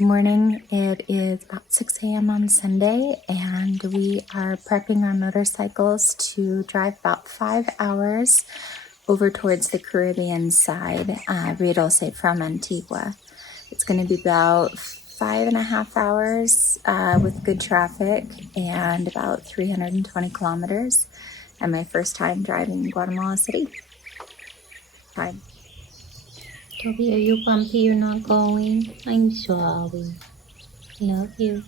Good morning. It is about 6 a.m. on Sunday, and we are prepping our motorcycles to drive about 5 hours over towards the Caribbean side, Rio Dulce from Antigua. It's going to be about 5.5 hours with good traffic and about 320 kilometers. And my first time driving in Guatemala City. Time. Toby, are you grumpy you're not going? I'm sorry. Love you.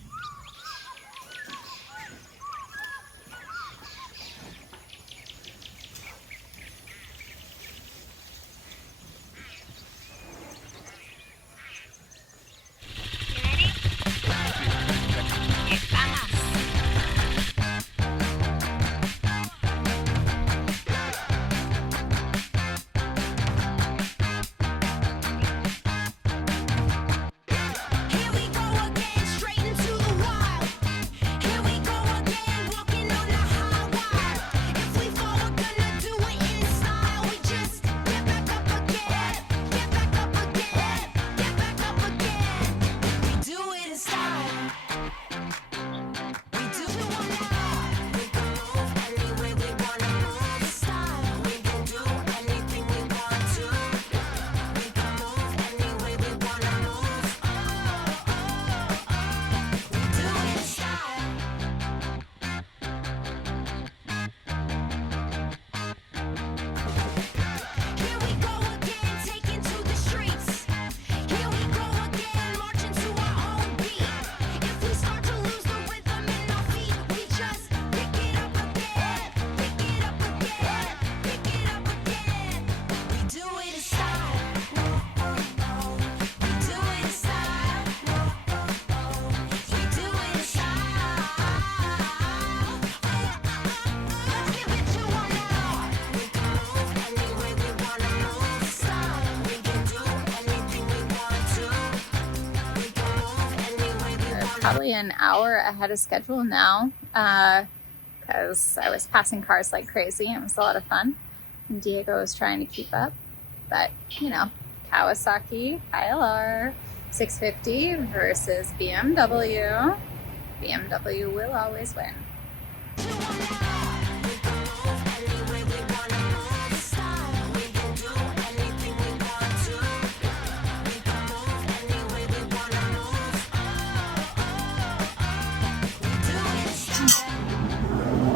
Probably an hour ahead of schedule now because I was passing cars like crazy. It was a lot of fun, and Diego was trying to keep up, but you know, Kawasaki ILR 650 versus BMW. BMW will always win.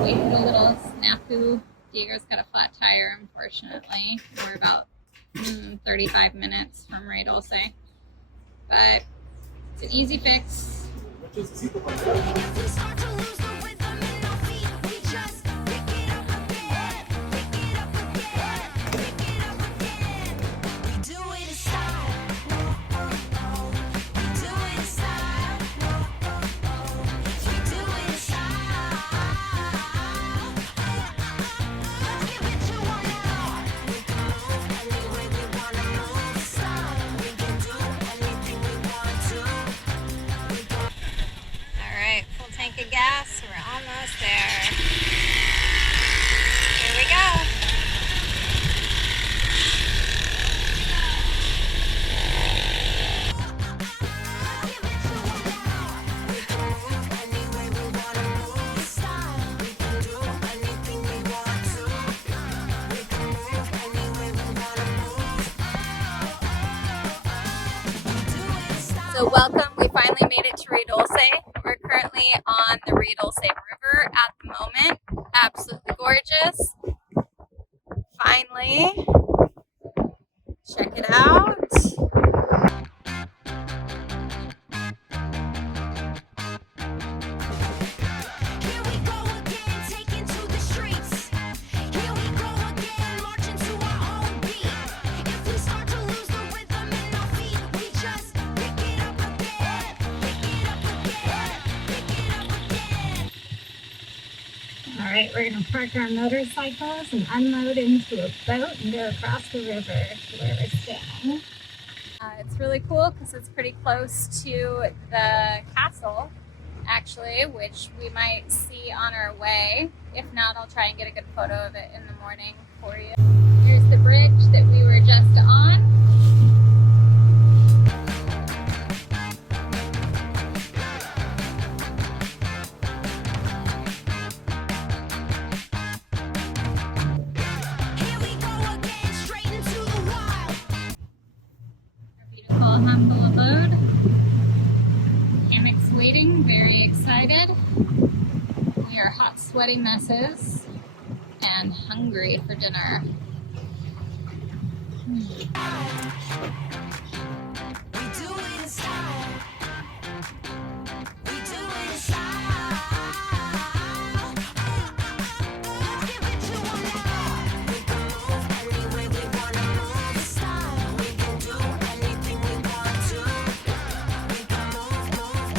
Waiting a little snafu. Diego's got a flat tire, unfortunately. We're about 35 minutes from Rio Dulce, but it's an easy fix. Tank of gas, we're almost there. Here we go. So welcome, we finally made it to Rio Dulce. We're currently on the Rio Dulce River at the moment. Absolutely gorgeous. Finally, check it out. Alright, we're going to park our motorcycles and unload into a boat and go across the river to where we're staying. It's really cool because it's pretty close to the castle, actually, which we might see on our way. If not, I'll try and get a good photo of it in the morning for you. Here's the bridge that we were just on. excited. We are hot, sweaty messes and hungry for dinner.